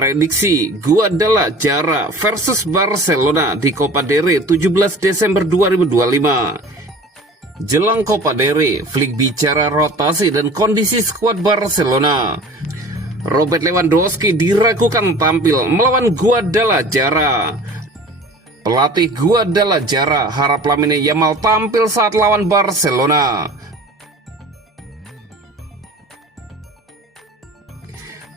Prediksi Guadalajara versus Barcelona di Copa del Rey 17 Desember 2025. Jelang Copa del Rey, Flick bicara rotasi dan kondisi skuad Barcelona. Robert Lewandowski diragukan tampil melawan Guadalajara. Pelatih Guadalajara harap Lamine Yamal tampil saat lawan Barcelona.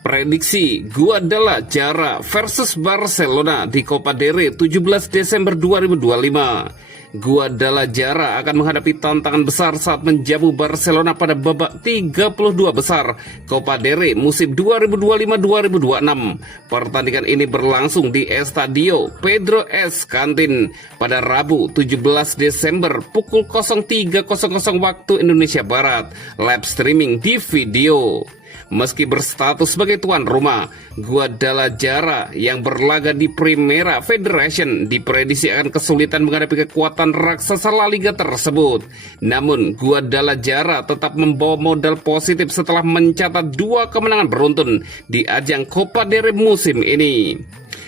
Prediksi Guadalajara versus Barcelona di Copa del Rey 17 Desember 2025. Guadalajara akan menghadapi tantangan besar saat menjamu Barcelona pada babak 32 besar Copa del Rey musim 2025-2026. Pertandingan ini berlangsung di Estadio Pedro Escantin pada Rabu 17 Desember pukul 03.00 waktu Indonesia Barat. Live streaming di video. Meski berstatus sebagai tuan rumah, Guadalajara yang berlaga di Primera Federation diprediksi akan kesulitan menghadapi kekuatan raksasa La Liga tersebut. Namun, Guadalajara tetap membawa modal positif setelah mencatat 2 kemenangan beruntun di ajang Copa del Rey musim ini.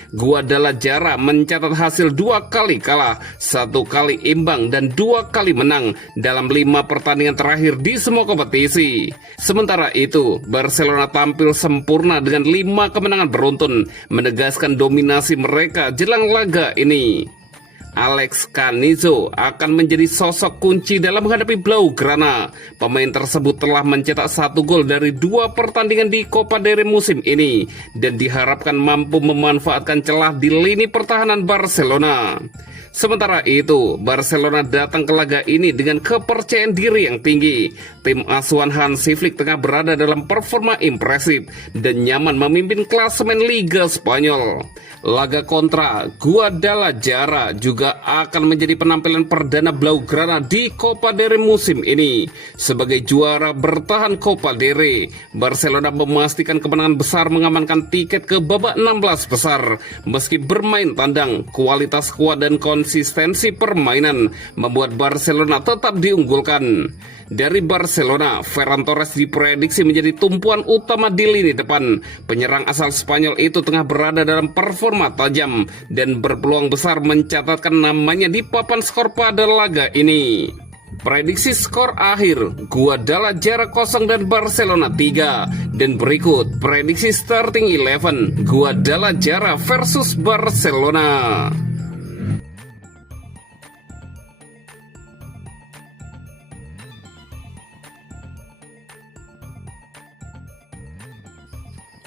Guadalajara mencatat hasil 2 kali kalah, 1 kali imbang dan 2 kali menang dalam 5 pertandingan terakhir di semua kompetisi. Sementara itu, Barcelona tampil sempurna dengan 5 kemenangan beruntun, menegaskan dominasi mereka jelang laga ini. Alex Canizo akan menjadi sosok kunci dalam menghadapi Blaugrana. Pemain tersebut telah mencetak 1 gol dari 2 pertandingan di Copa del Rey musim ini dan diharapkan mampu memanfaatkan celah di lini pertahanan Barcelona. Sementara itu, Barcelona datang ke laga ini dengan kepercayaan diri yang tinggi. Tim asuhan Hansi Flick tengah berada dalam performa impresif dan nyaman memimpin klasemen Liga Spanyol. Laga kontra Guadalajara juga akan menjadi penampilan perdana Blaugrana di Copa del Rey musim ini. Sebagai juara bertahan Copa del Rey, Barcelona memastikan kemenangan besar mengamankan tiket ke babak 16 besar. Meski bermain tandang, kualitas skuad dan konsistensi permainan membuat Barcelona tetap diunggulkan. Dari Barcelona, Ferran Torres diprediksi menjadi tumpuan utama di lini depan. Penyerang asal Spanyol itu tengah berada dalam performa tajam dan berpeluang besar mencatatkan namanya di papan skor pada laga ini. Prediksi skor akhir Guadalajara 0 dan Barcelona 3. Dan berikut prediksi starting 11 Guadalajara versus Barcelona.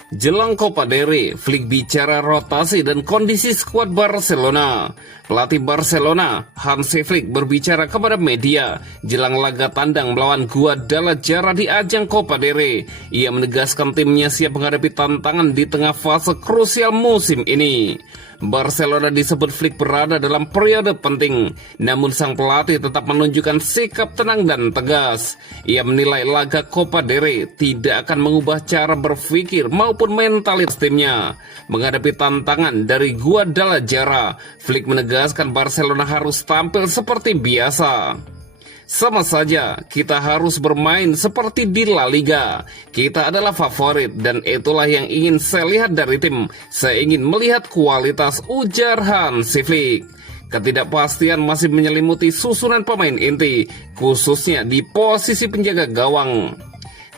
Jelang Copa del Rey, Flick bicara rotasi dan kondisi skuad Barcelona. Pelatih Barcelona, Hansi Flick berbicara kepada media jelang laga tandang melawan Guadalajara di ajang Copa del Rey. Ia menegaskan timnya siap menghadapi tantangan di tengah fase krusial musim ini. Barcelona disebut Flick berada dalam periode penting, namun sang pelatih tetap menunjukkan sikap tenang dan tegas. Ia menilai laga Copa del Rey tidak akan mengubah cara berpikir maupun mentalitas timnya. Menghadapi tantangan dari Guadalajara, Flick menegaskan Barcelona harus tampil seperti biasa. Sama saja, kita harus bermain seperti di La Liga. Kita adalah favorit dan itulah yang ingin saya lihat dari tim. Saya ingin melihat kualitas, ujar Hansi Flick. Ketidakpastian masih menyelimuti susunan pemain inti, khususnya di posisi penjaga gawang.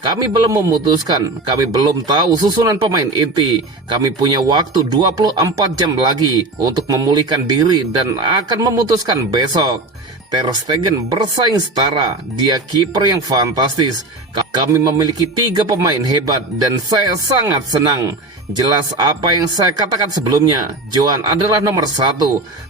Kami belum memutuskan, kami belum tahu susunan pemain inti. Kami punya waktu 24 jam lagi untuk memulihkan diri dan akan memutuskan besok. Ter Stegen bersaing setara, dia kiper yang fantastis. Kami memiliki 3 pemain hebat dan saya sangat senang. Jelas apa yang saya katakan sebelumnya, Joan adalah nomor 1.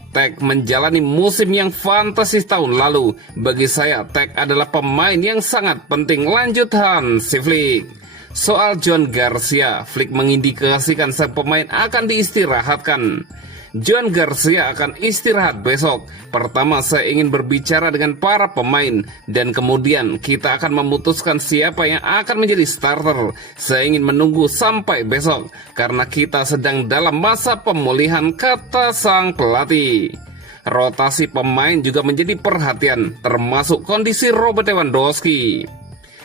Teg menjalani musim yang fantastis tahun lalu. Bagi saya, Teg adalah pemain yang sangat penting, lanjut Hansi Flick. Soal Joan Garcia, Flick mengindikasikan sang pemain akan diistirahatkan. Joan Garcia akan istirahat besok. Pertama, saya ingin berbicara dengan para pemain dan kemudian kita akan memutuskan siapa yang akan menjadi starter. Saya ingin menunggu sampai besok karena kita sedang dalam masa pemulihan, kata sang pelatih. Rotasi pemain juga menjadi perhatian, termasuk kondisi Robert Lewandowski.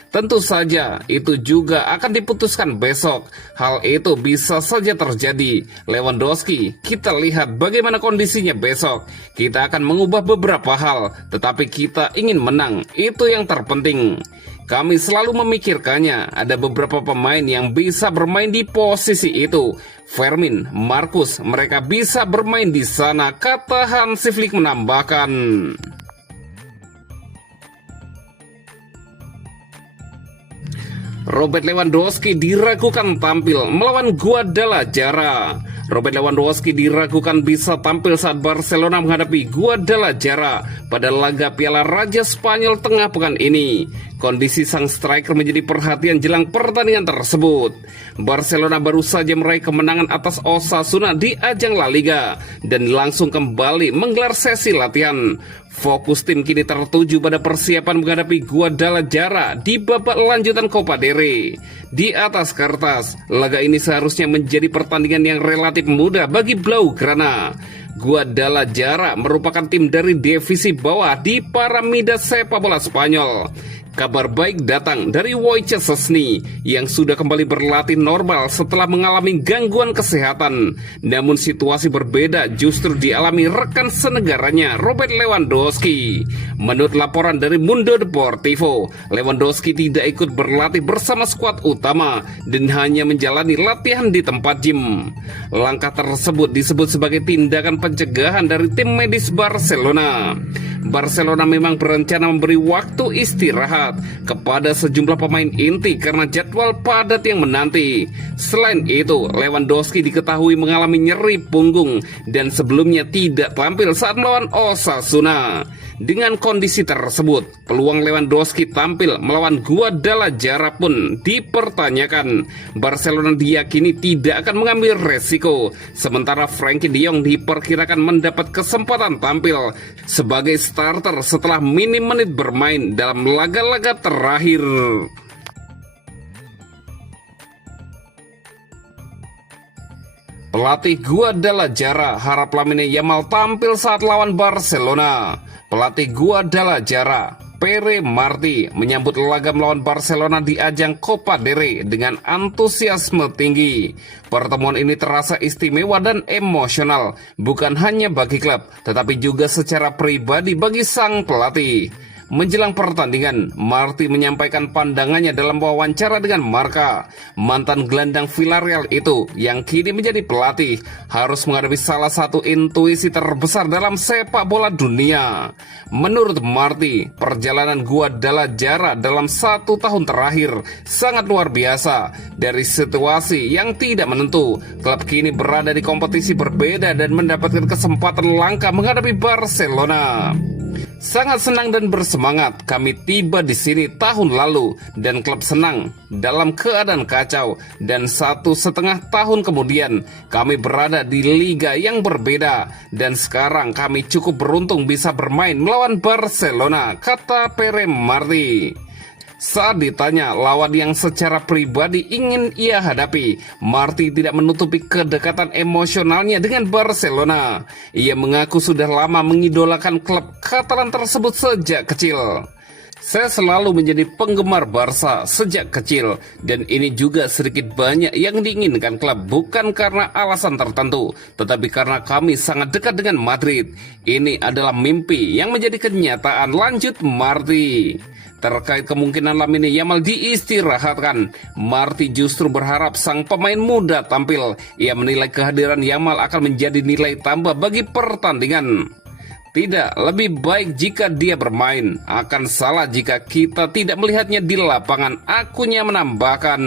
Tentu saja itu juga akan diputuskan besok. Hal itu bisa saja terjadi. Lewandowski, kita lihat bagaimana kondisinya besok. Kita akan mengubah beberapa hal, tetapi kita ingin menang. Itu yang terpenting. Kami selalu memikirkannya, ada beberapa pemain yang bisa bermain di posisi itu. Fermin, Marcus, mereka bisa bermain di sana, kata Hansi Flick menambahkan. Robert Lewandowski diragukan tampil melawan Guadalajara. Robert Lewandowski diragukan bisa tampil saat Barcelona menghadapi Guadalajara pada laga Piala Raja Spanyol tengah pekan ini. Kondisi sang striker menjadi perhatian jelang pertandingan tersebut. Barcelona baru saja meraih kemenangan atas Osasuna di ajang La Liga dan langsung kembali menggelar sesi latihan. Fokus tim kini tertuju pada persiapan menghadapi Guadalajara di babak lanjutan Copa del Rey. Di atas kertas, laga ini seharusnya menjadi pertandingan yang relatif mudah bagi Blaugrana. Guadalajara merupakan tim dari divisi bawah di piramida sepak bola Spanyol. Kabar baik datang dari Wojciech Szczesny yang sudah kembali berlatih normal setelah mengalami gangguan kesehatan. Namun situasi berbeda justru dialami rekan senegaranya Robert Lewandowski. Menurut laporan dari Mundo Deportivo, Lewandowski tidak ikut berlatih bersama skuad utama dan hanya menjalani latihan di tempat gym. Langkah tersebut disebut sebagai tindakan pencegahan dari tim medis Barcelona. Barcelona memang berencana memberi waktu istirahat kepada sejumlah pemain inti karena jadwal padat yang menanti. Selain itu, Lewandowski diketahui mengalami nyeri punggung dan sebelumnya tidak tampil saat melawan Osasuna. Dengan kondisi tersebut, peluang Lewandowski tampil melawan Guadalajara pun dipertanyakan. Barcelona diyakini tidak akan mengambil resiko, sementara Frenkie de Jong diperkirakan mendapat kesempatan tampil sebagai starter setelah minim menit bermain dalam laga-laga terakhir. Pelatih Guadalajara harap Lamine Yamal tampil saat lawan Barcelona. Pelatih Guadalajara, Pere Martí, menyambut laga melawan Barcelona di ajang Copa del Rey dengan antusiasme tinggi. Pertemuan ini terasa istimewa dan emosional, bukan hanya bagi klub, tetapi juga secara pribadi bagi sang pelatih. Menjelang pertandingan, Martí menyampaikan pandangannya dalam wawancara dengan Marca. Mantan gelandang Villarreal itu, yang kini menjadi pelatih, harus menghadapi salah satu intuisi terbesar dalam sepak bola dunia. Menurut Martí, perjalanan Guadalajara dalam 1 tahun terakhir sangat luar biasa. Dari situasi yang tidak menentu, klub kini berada di kompetisi berbeda dan mendapatkan kesempatan langka menghadapi Barcelona. Sangat senang dan bersemangat kami tiba di sini tahun lalu dan klub senang dalam keadaan kacau, dan 1,5 tahun kemudian kami berada di liga yang berbeda dan sekarang kami cukup beruntung bisa bermain melawan Barcelona, kata Pere Martí. Saat ditanya lawan yang secara pribadi ingin ia hadapi, Martí tidak menutupi kedekatan emosionalnya dengan Barcelona. Ia mengaku sudah lama mengidolakan klub Katalan tersebut sejak kecil. Saya selalu menjadi penggemar Barca sejak kecil, dan ini juga sedikit banyak yang diinginkan klub, bukan karena alasan tertentu, tetapi karena kami sangat dekat dengan Madrid. Ini adalah mimpi yang menjadi kenyataan, lanjut Martí. Terkait kemungkinan Lamine Yamal diistirahatkan, Martí justru berharap sang pemain muda tampil. Ia menilai kehadiran Yamal akan menjadi nilai tambah bagi pertandingan. Tidak, lebih baik jika dia bermain. Akan salah jika kita tidak melihatnya di lapangan, akunya menambahkan.